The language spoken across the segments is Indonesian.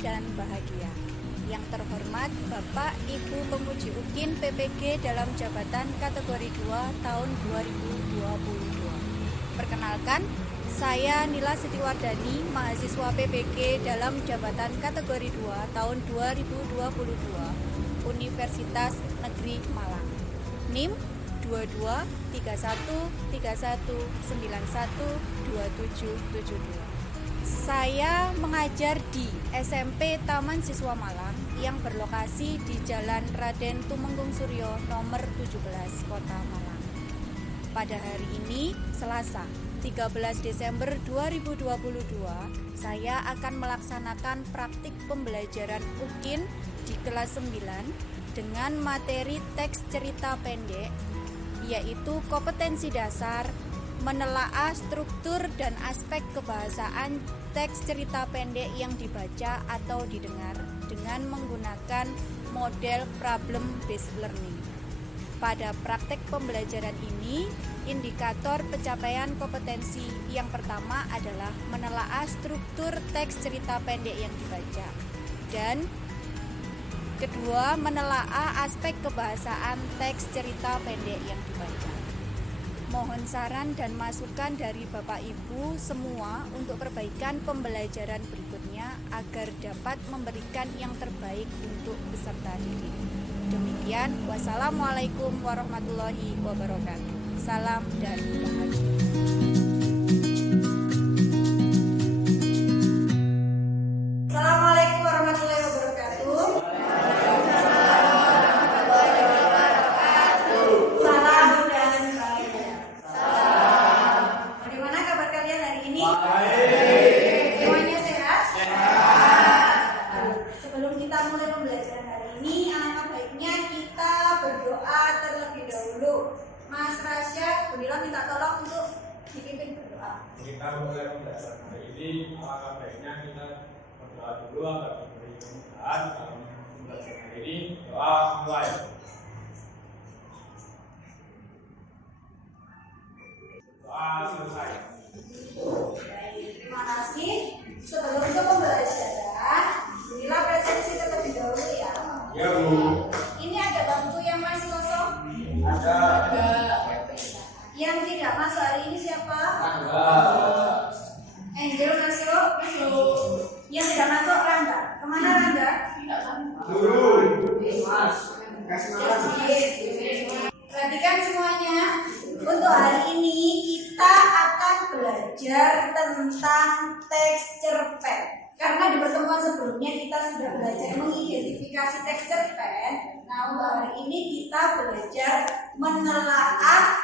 dan bahagia. Yang terhormat Bapak Ibu Penguji UKIN PPG dalam jabatan kategori 2 tahun 2022. Perkenalkan, saya Nila Sitiwardani, mahasiswa PPG dalam jabatan kategori 2 tahun 2022, Universitas Negeri Malang. NIM 223131912772. Saya mengajar di SMP Taman Siswa Malang yang berlokasi di Jalan Raden Tumenggung Suryo nomor 17 Kota Malang. Pada hari ini, Selasa, 13 Desember 2022, saya akan melaksanakan praktik pembelajaran UKIN di kelas 9 dengan materi teks cerita pendek, yaitu kompetensi dasar, menelaah struktur dan aspek kebahasaan teks cerita pendek yang dibaca atau didengar dengan menggunakan model problem based learning. Pada praktek pembelajaran ini, indikator pencapaian kompetensi yang pertama adalah menelaah struktur teks cerita pendek yang dibaca, dan kedua, menelaah aspek kebahasaan teks cerita pendek yang dibaca. Mohon saran dan masukan dari Bapak Ibu semua untuk perbaikan pembelajaran berikutnya agar dapat memberikan yang terbaik untuk peserta didik. Demikian, wassalamualaikum warahmatullahi wabarakatuh. Salam dan bahagia. Assalamualaikum warahmatullahi wabarakatuh. Salam dan bahagia. Bagaimana kabar kalian hari ini? Semuanya sehat? Sebelum kita mulai pembelajaran hari ini, alangkah baiknya kita berdoa terlebih dahulu. Mas Rasya, Bunila minta tolong untuk dipimpin berdoa. Kita mulai pembelajaran hari ini, alangkah baiknya kita berdoa dulu agar diberi kemudahan dalam pembelajaran hari ini. Doa mulai. Doa selesai. Baik, terima kasih. Sebelum ke pembelajaran, Bunila presensi terlebih dahulu ya. Ya, Bu. Ini ada bangku yang masih kosong. Ada. Yang tidak masuk hari ini siapa? Ada. Angel masuk. Yang tidak masuk Rangga. Kemana Rangga? Turun. Mas. Kasih makan. Perhatikan semuanya. Untuk hari ini kita akan belajar tentang teks cerpen. Karena di pertemuan sebelumnya kita sudah belajar mengidentifikasi teks cerpen. Nah, untuk hari ini kita belajar menelaah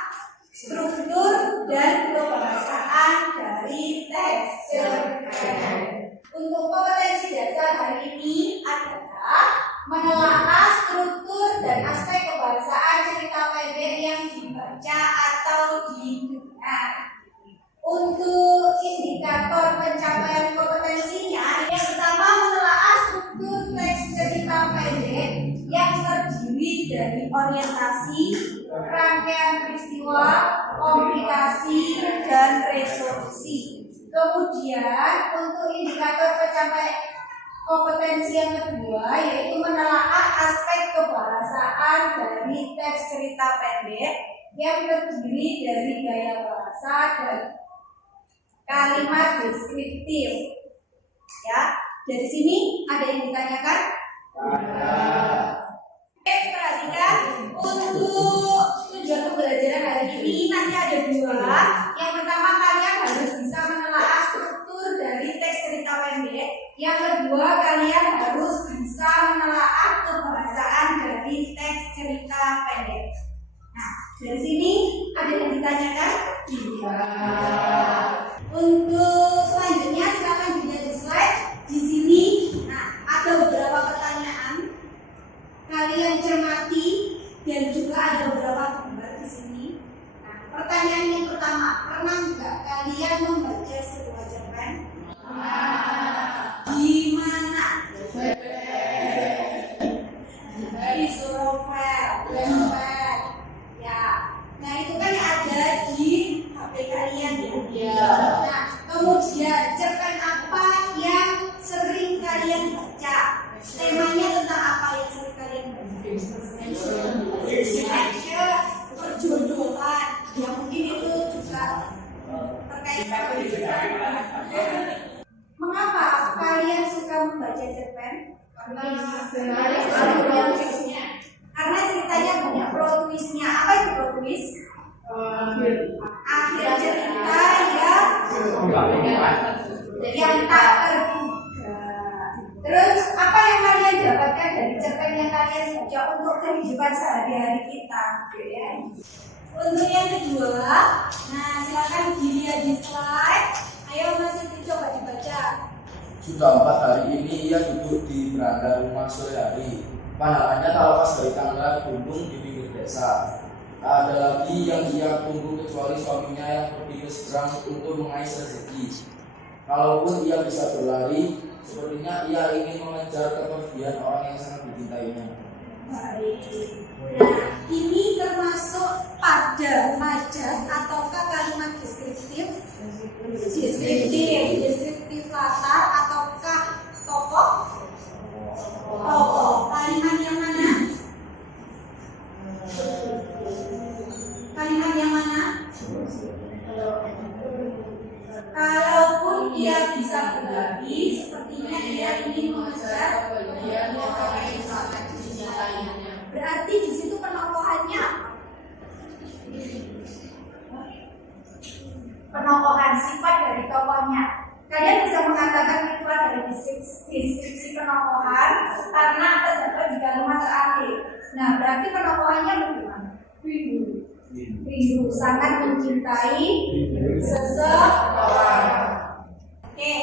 struktur dan kebahasaan dari teks cerpen. Untuk kompetensi dasar hari ini adalah menelaah struktur dan aspek kebahasaan cerita pendek yang dibaca atau didengar. Untuk indikator pencapaian kompetensinya, yang pertama menelaah struktur teks cerita pendek yang terdiri dari orientasi, rangkaian peristiwa, komplikasi, dan resolusi. Kemudian untuk indikator pencapaian kompetensi yang kedua yaitu menelaah aspek kebahasaan dari teks cerita pendek yang terdiri dari gaya bahasa dan kalimat deskriptif. Ya, dari sini ada yang ditanyakan? Oke, perhatikan untuk tujuan pembelajaran hari ini nanti ada dua. Yang pertama, kalian harus bisa menelaah struktur dari teks cerita pendek. Yang kedua, kalian harus bisa menelaah kebahasaan dari teks cerita pendek. Nah, dari sini ada yang ditanyakan? Untuk selanjutnya silakan dilihat di slide di sini. Nah, ada beberapa pertanyaan. Kalian cermati dan juga ada beberapa gambar di sini. Nah, pertanyaan yang pertama, pernah nggak kalian membaca sebuah cerpen? Di mana? Di Surabaya, Lembang. Ya. Nah, itu kan ada di HP kalian ya. Nah, kemudian baca cerpen? Karena ceritanya banyak plot twist-nya. Apa itu plot twist? Akhir cerita yang tak terduga. Terus apa yang kalian dapatkan dari cerpen yang kalian baca untuk kehidupan sehari-hari kita? Untuk yang kedua, nah silakan dilihat di slide. Ayo Mas Siti coba dibaca. Sudah 4 hari ini ia duduk di beranda rumah sore hari. Pandangannya tak lepas dari tangga gunung di pinggir desa. Tak ada lagi yang ia tunggu kecuali suaminya yang pergi ke seberang untuk mengais rezeki. Kalaupun ia bisa berlari, sepertinya ia ingin mengejar kepergian orang yang sangat dicintainya. Baik. Nah, ini termasuk pada majas ataukah kalimat deskriptif? Deskriptif latar ataukah tokoh? Tokoh. Kalimat yang mana? Kalimat yang mana? Kalaupun ia bisa berlari, sepertinya ia ingin mengejar kepergian orang yang sangat dicintainya. Berarti di situ penokohannya apa? Penokohan sifat dari tokohnya. Kalian bisa mengatakan itu adalah deskripsi penokohan karena terdapat di kalimat terakhir. Nah, berarti penokohannya bagaimana? Rindu, sangat mencintai seseorang. Oke,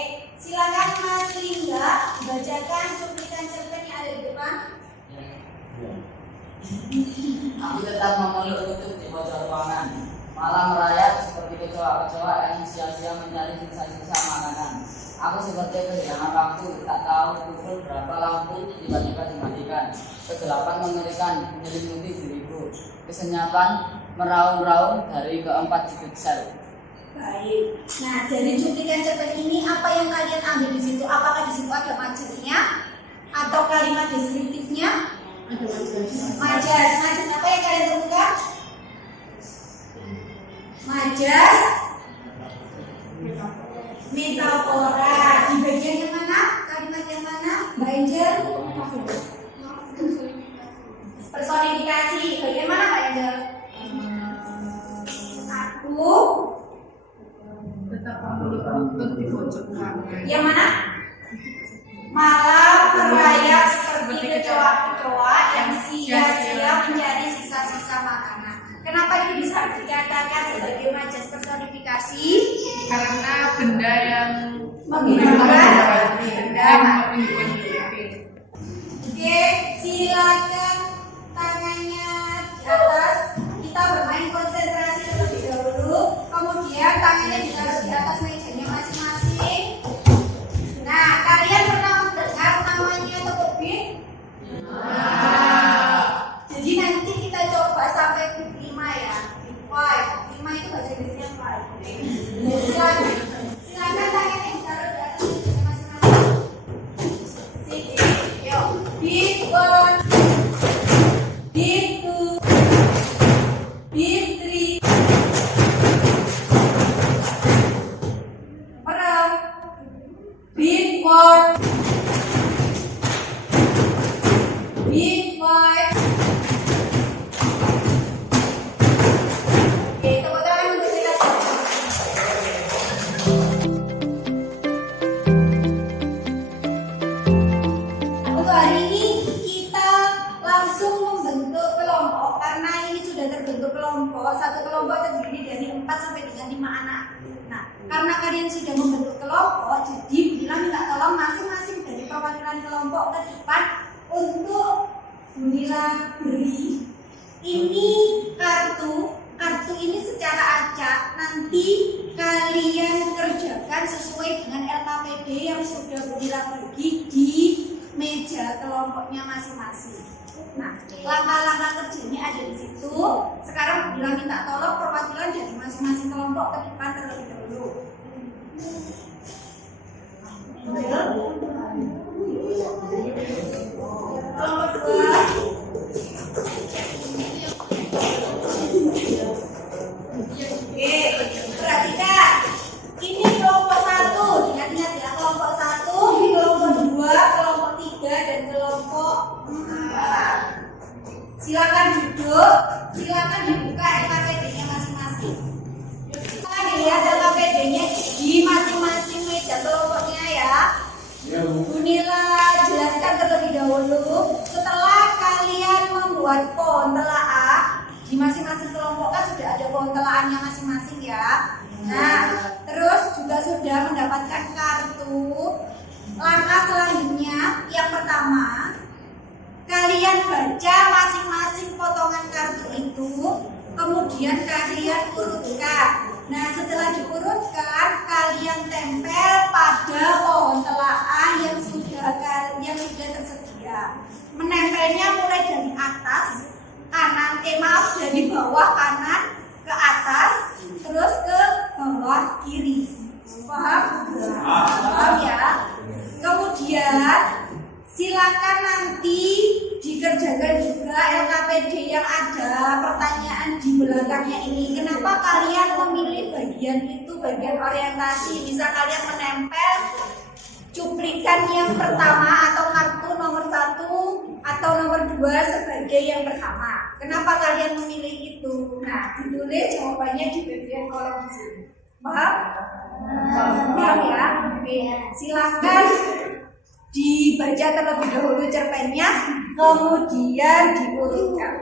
silakan Mas Lingga bacakan cuplikan cerpen yang ada di depan. Aku tetap memeluk lutut di pojok ruangan, malah merayap seperti kecoa-kecoa yang sia-sia mencari sisa-sisa makanan. Aku seperti kehilangan waktu, tak tahu pukul berapa lampu tiba-tiba dimatikan. Kegelapan mengerikan menyelimuti diriku. Kesenyapan meraung-raung dari keempat sudut sel. Baik. Nah, dari cuplikan cerpen ini apa yang kalian ambil di situ? Apakah di situ ada majasnya atau kalimat deskriptifnya? Majas. Majas apa yang kalian temukan? Majas metafora. Di bagian yang mana? Kalimat yang mana? Mbak Angel? Personifikasi. Bagian mana Mbak Angel? Aku tetap memeluk lutut di pojok ruangan. yang mana? Malah merayap seperti kecoa-kecoa yang sia-sia mencari sisa-sisa makanan. Kenapa ini bisa dikatakan sebagai majas personifikasi? Karena benda yang Menghilangkan benda. mati. Oke, silakan tangannya di atas. Kita bermain konsentrasi terlebih dahulu. Kemudian tangannya ditaruh di atas mejanya masing-masing. Nah, kalian pernah mendengar namanya tebing? Jadi nanti kita coba sampai bit 5 ya. Bit 5. 5 itu bahasa Inggrisnya 5. Silakan tangannya ditaruh di atas mejanya masing-masing. Sini. Yuk. Bit 1. Bit 2. Bit 3. Perang. Bit 4. Bit 5. Oke, tepuk tangan untuk kita semua. Untuk hari ini kita langsung membentuk kelompok karena ini sudah terbentuk kelompok. Satu kelompok terdiri dari 4 sampai dengan 5 anak. Nah, karena kalian sudah membentuk kelompok, jadi Bunda minta tolong masing-masing dari perwakilan kelompok ke depan untuk Bunda beri ini kartu ini secara acak. Nanti kalian kerjakan sesuai dengan LKPD yang sudah Bunda bagi di meja kelompoknya masing-masing. Nah, langkah-langkah kerjanya ada di situ. Sekarang Bunda minta tolong perwakilan dari masing-masing kelompok ke depan terlebih dahulu. Kelompok 2. Oke, perhatikan. Ini kelompok 1. Ingat-ingat ya, kelompok 1, kelompok 2, kelompok Silakan duduk, silakan dibuka LKPD-nya masing-masing. Silakan dilihat LKPD-nya di masing-masing meja kelompoknya ya. Bu Nila jelaskan terlebih dahulu. Setelah kalian membuat pohon telaah, di masing-masing kelompok kan sudah ada pohon telaahnya masing-masing ya. Nah, terus juga sudah mendapatkan kartu. Langkah selanjutnya, yang pertama, kalian baca masing-masing potongan kartu itu, kemudian kalian urutkan. Nah, setelah diurutkan, kalian tempel pada pohon telaah yang sudah tersedia. Menempelnya mulai dari atas kanan, dari bawah kanan ke atas, terus ke bawah kiri. Paham? Paham ya? Kemudian silakan nanti dikerjakan juga LKPD yang ada pertanyaan di belakangnya ini. Kenapa kalian memilih bagian itu, bagian orientasi? Bisa kalian menempel cuplikan yang pertama atau kartu nomor 1 atau nomor 2 sebagai yang pertama. Kenapa kalian memilih itu? Nah, ditulis jawabannya di bagian kolom sini. Paham? Paham ya? Oke, silakan dibaca terlebih dahulu cerpennya, kemudian diurutkan.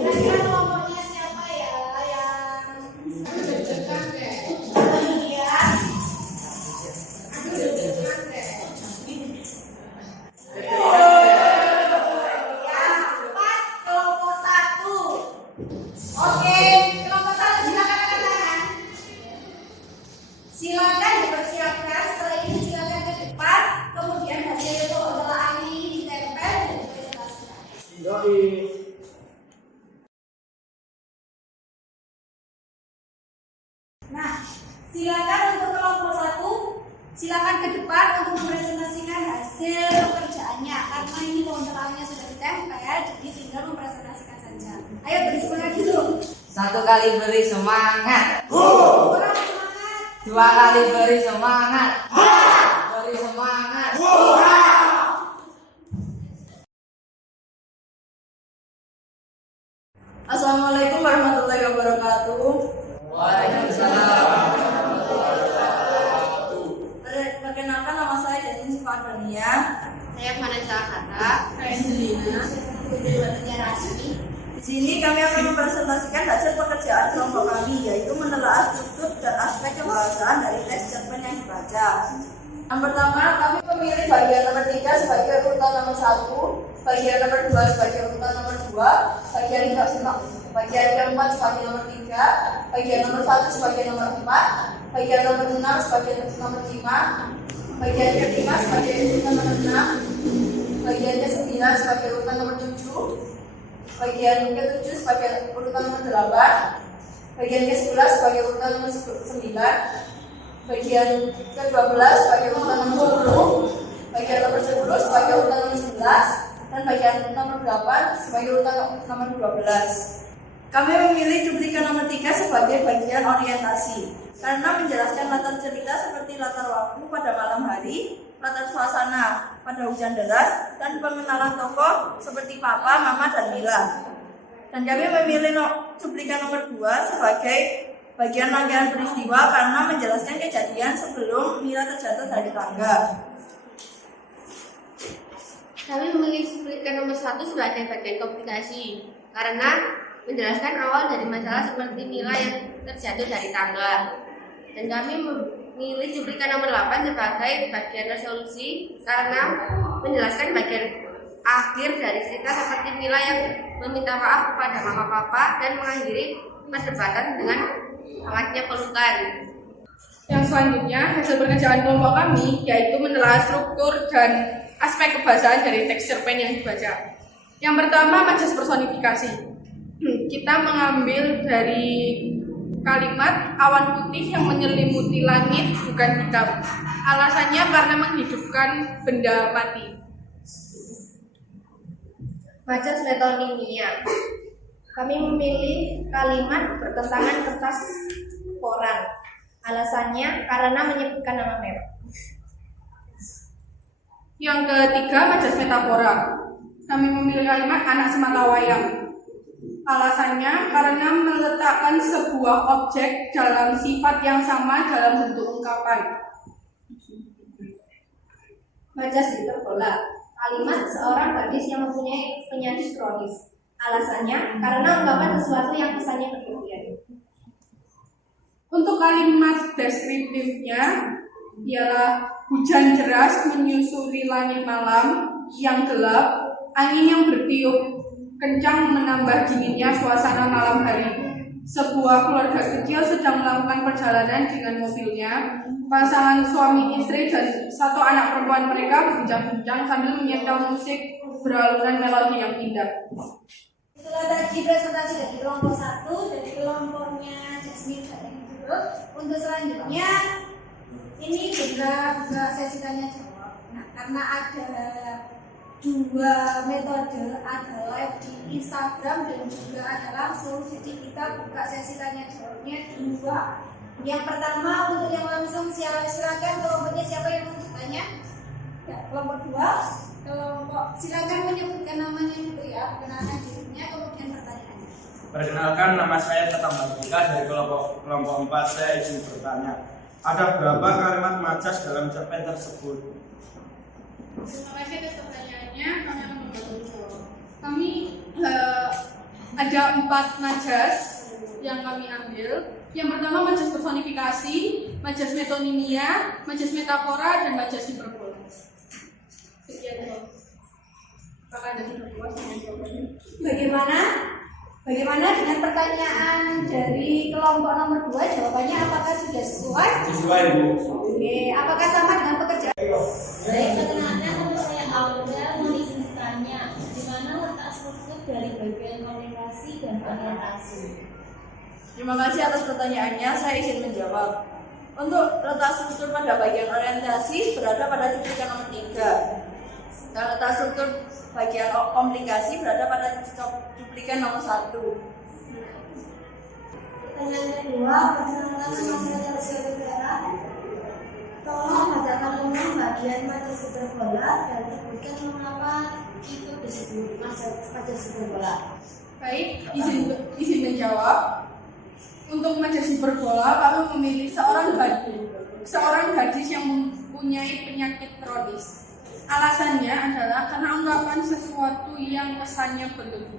Kira-kira kelompoknya siapa ya yang Oke, kelompok 1 silakan angkat tangan. Silakan dipersiapkan. Setelah ini silakan ke depan. Kemudian hasil telaah ini ditempel dan dipresentasikan. Nah, silakan untuk kelompok 1, silakan ke depan untuk mempresentasikan hasil pekerjaannya. Karena ini telaahnya sudah ditempel, jadi tinggal mempresentasikan saja. Ayo beri semangat dulu. 1 kali beri semangat. Kurang semangat. 2 kali beri semangat. Beri semangat. Assalamualaikum warahmatullahi wabarakatuh. Waalaikumsalam. Perkenalkan, nama saya Jasmine Sifadania. Saya Vanessa Kata. Saya Selina. Di sini kami akan mempresentasikan hasil pekerjaan kelompok kami, yaitu menelaah struktur dan aspek kebahasaan dari teks cerpen yang dibaca. Yang pertama, kami memilih bagian nomor 3 sebagai urutan nomor 1, bagian nomor 2 sebagai urutan nomor 2, bagian keempat sebagai nomor 3, bagian nomor 1 sebagai nomor 4, bagian nomor 6 sebagai nomor 5, bagian kelima sebagai urutan nomor 6, bagian ke-9 sebagai urutan nomor 7, bagian ke-7 sebagai urutan nomor 8, bagian ke-11 sebagai urutan nomor 9, bagian ke-12 sebagai urutan nomor 10, bagian nomor 10 sebagai urutan nomor 11, dan bagian nomor 8 sebagai urutan nomor 12. Kami memilih cuplikan nomor 3 sebagai bagian orientasi karena menjelaskan latar cerita seperti latar waktu pada malam hari, latar suasana pada hujan deras, dan pengenalan tokoh seperti Papa, Mama, dan Mila. Dan kami memilih cuplikan nomor 2 sebagai bagian rangkaian peristiwa karena menjelaskan kejadian sebelum Mila terjatuh dari tangga. Kami memilih cuplikan nomor 1 sebagai bagian komunikasi karena menjelaskan awal dari masalah seperti Mila yang terjatuh dari tangga. Dan kami memilih cuplikan nomor 8 sebagai bagian resolusi karena menjelaskan bagian akhir dari cerita seperti Mila yang meminta maaf kepada mama papa dan mengakhiri perdebatan dengan hangatnya pelukan. Yang selanjutnya, hasil pekerjaan kelompok kami yaitu menelaah struktur dan aspek kebahasaan dari teks cerpen yang dibaca. Yang pertama, majas personifikasi. Kita mengambil dari kalimat awan putih yang menyelimuti langit bukan hitam. Alasannya karena menghidupkan benda mati. Majas metonimia. Kami memilih kalimat bertentangan kertas koran. Alasannya karena menyebutkan nama merek. Yang ketiga, majas metafora. Kami memilih kalimat anak semata wayang. Alasannya karena meletakkan sebuah objek dalam sifat yang sama dalam bentuk ungkapan. Majas hiperbola. Kalimat seorang gadis yang mempunyai penyakit kronis. Alasannya karena ungkapan sesuatu yang kesannya berlebihan. Untuk kalimat deskriptifnya ialah hujan deras menyusuri langit malam yang gelap, angin yang bertiup kencang menambah dinginnya suasana malam hari. Sebuah keluarga kecil sedang melakukan perjalanan dengan mobilnya. Pasangan suami istri dan satu anak perempuan mereka berbincang-bincang sambil menyetel musik beralunan melodi yang indah. Itulah tadi presentasi dari kelompok 1 dari kelompoknya Jasmine dan Guru. Untuk selanjutnya ini buka sesi tanya jawab. Nah, karena ada 2 metode, ada live di Instagram dan juga ada langsung, jadi kita buka sesi tanya jawabnya 2. Yang pertama untuk yang langsung silakan kelompoknya siapa yang mau bertanya? Ya, kelompok 2, kelompok silakan menyebutkan namanya dulu ya, kenalkan dirinya kemudian pertanyaannya. Perkenalkan, nama saya Tatang Bagika dari kelompok 4. Saya izin bertanya, ada berapa kalimat majas dalam cerpen tersebut? Terima kasih atas pertanyaannya. Kami akan membantu menjawab. Kami ada 4 majas yang kami ambil. Yang pertama majas personifikasi, majas metonimia, majas metafora, dan majas hiperbola. Sekian. Apakah ada yang puas dengan jawabannya? Bagaimana Bagaimana dengan pertanyaan dari kelompok nomor 2? Jawabannya apakah sudah sesuai? Sesuai, Bu. Oke, apakah sama dengan pekerjaan? Baik, perkenalkan untuk saya Auda menitipkannya di mana letak struktur dari bagian orientasi dan orientasi. Terima kasih atas pertanyaannya, saya izin menjawab. Untuk letak struktur pada bagian orientasi berada pada cuplikan nomor 3. Dan letak struktur bagian komplikasi berada pada cuplikan nomor 1. Pertanyaan kedua, perkenalkan nama saya Tersia Rivera. Tolong bacakan ulang bagian matriks hiperbola dan sebutkan mengapa itu disebut matriks hiperbola. Baik, izin menjawab. Untuk matriks hiperbola, kami memilih seorang gadis yang mempunyai penyakit kronis. Alasannya adalah karena ungkapan sesuatu yang kesannya berlebihan.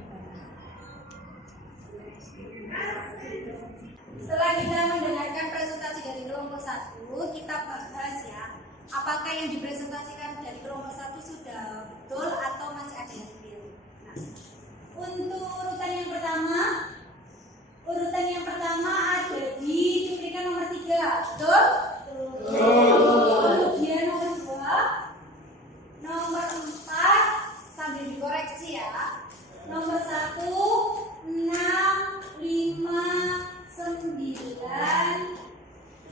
Setelah kita mendengarkan presentasi dari kelompok 1, kita bahas ya, apakah yang dipresentasikan dari kelompok 1 sudah betul atau masih ada yang keliru. Nah, untuk urutan yang pertama ada di cuplikan nomor 3, betul? Kemudian nomor 2, nomor 4 sambil dikoreksi ya. Nomor 1, 6, 5, 9,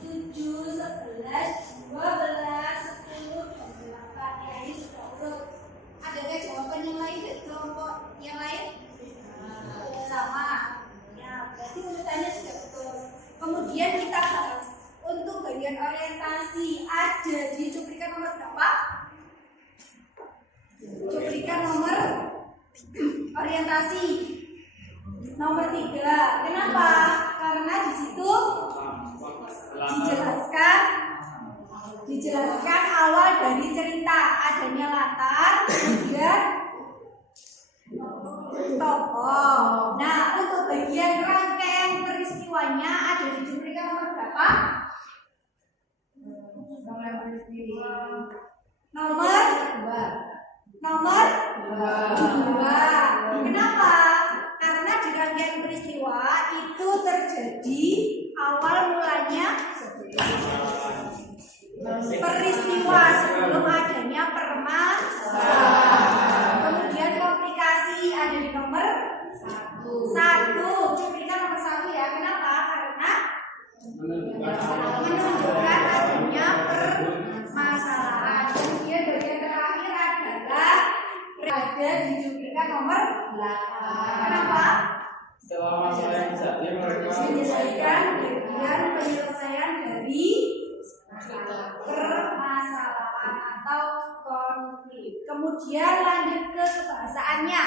7, 11, 12, 10, 28. Ya, ini sudah urut. Adakah jawaban yang lain dari kelompok yang lain? Sama. Ya, berarti urutannya sudah betul. Kemudian kita bahas untuk bagian orientasi ada di cuplikan nomor berapa? Cuplikan nomor orientasi nomor 3. Kenapa? Karena di situ dijelaskan awal dari cerita, adanya latar, kemudian tokoh. Nah, untuk bagian rangkaian peristiwanya ada di cuplikan nomor berapa? Nomor 2. Kenapa? Karena di rangkaian peristiwa itu terjadi awal mulanya peristiwa sebelum adanya permasalahan. Kemudian komplikasi ada di nomor 1. Cuplikan nomor 1 ya. Kenapa? Karena menunjukkan adanya permasalahan. Kemudian bagian terakhir adalah ada di cuplikan nomor 8. Kenapa? Setelah masalah yang saatnya mereka Menjelaskan bagian penyelesaian dari permasalahan atau konflik. Kemudian lanjut ke kebahasaannya.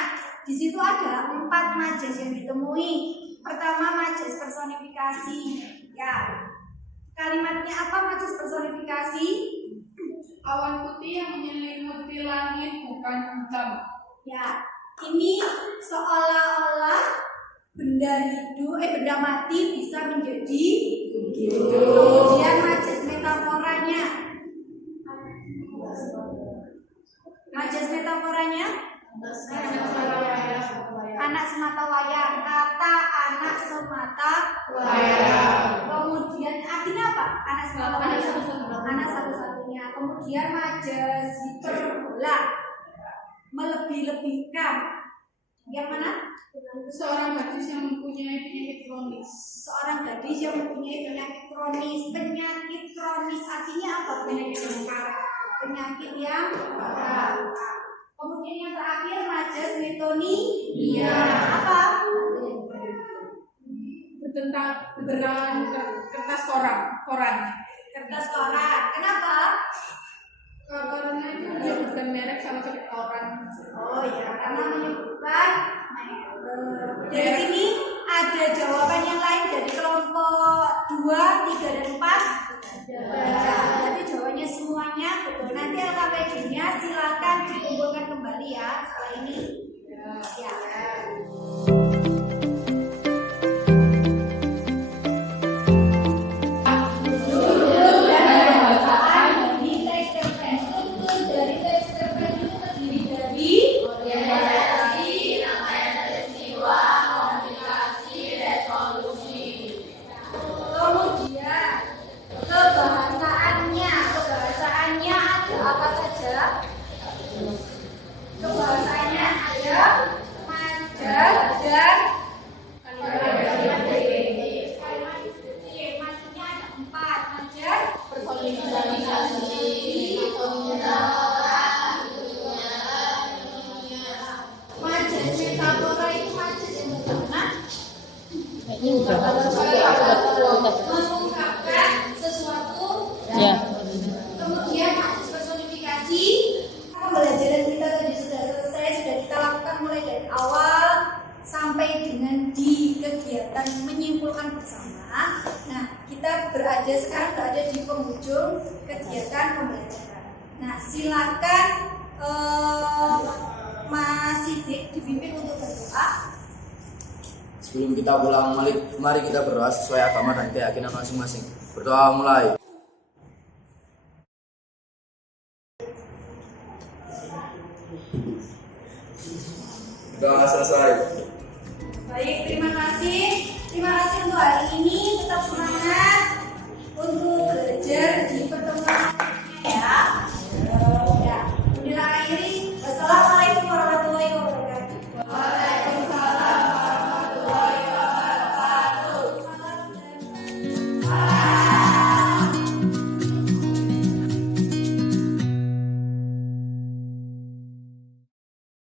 Di situ ada 4 majas yang ditemui. Pertama, majas personifikasi. Ya, kalimatnya apa majas personifikasi? Awan putih yang menyelimuti langit bukan hitam. Ya, ini seolah-olah benda mati bisa menjadi hidup. Kemudian majas metaforanya. Anak semata wayang. Kata anak semata wayang. Kemudian artinya apa? Anak semata wayang. Anak satu-satunya. Kemudian majas hiperbola. Melebih-lebihkan. Yang mana? Seorang gadis yang mempunyai penyakit kronis. Seorang gadis yang mempunyai penyakit kronis. Penyakit kronis artinya apa? Penyakit yang parah. Penyakit yang parah. Kemudian yang terakhir majas metonia. Apa? Bertentangan kertas koran. Kertas koran. Kenapa? Karena itu menyebutkan merek sama seperti koran. Oh ya, karena menyebutkan merek. Dari sini ada jawaban yang lain dari kelompok 2, 3, dan 4. Jadi jawabannya semuanya betul. Nanti LKPD-nya silakan dikumpulkan kembali ya setelah ini. Ya. Majer. Kalimat majunya ada 4. Majer. Majer metafora itu majer yang mengungkapkan sesuatu. Kemudian majer personifikasi. Pembelajaran kita tadi sudah selesai, sudah kita lakukan mulai dari awal sampai dengan di kegiatan menyimpulkan bersama. Nah, kita sekarang berada di penghujung kegiatan pembelajaran. Nah, silakan Mas Sidik dipimpin untuk berdoa. Sebelum kita pulang, mari kita berdoa sesuai agama dan keyakinan masing-masing. Berdoa mulai.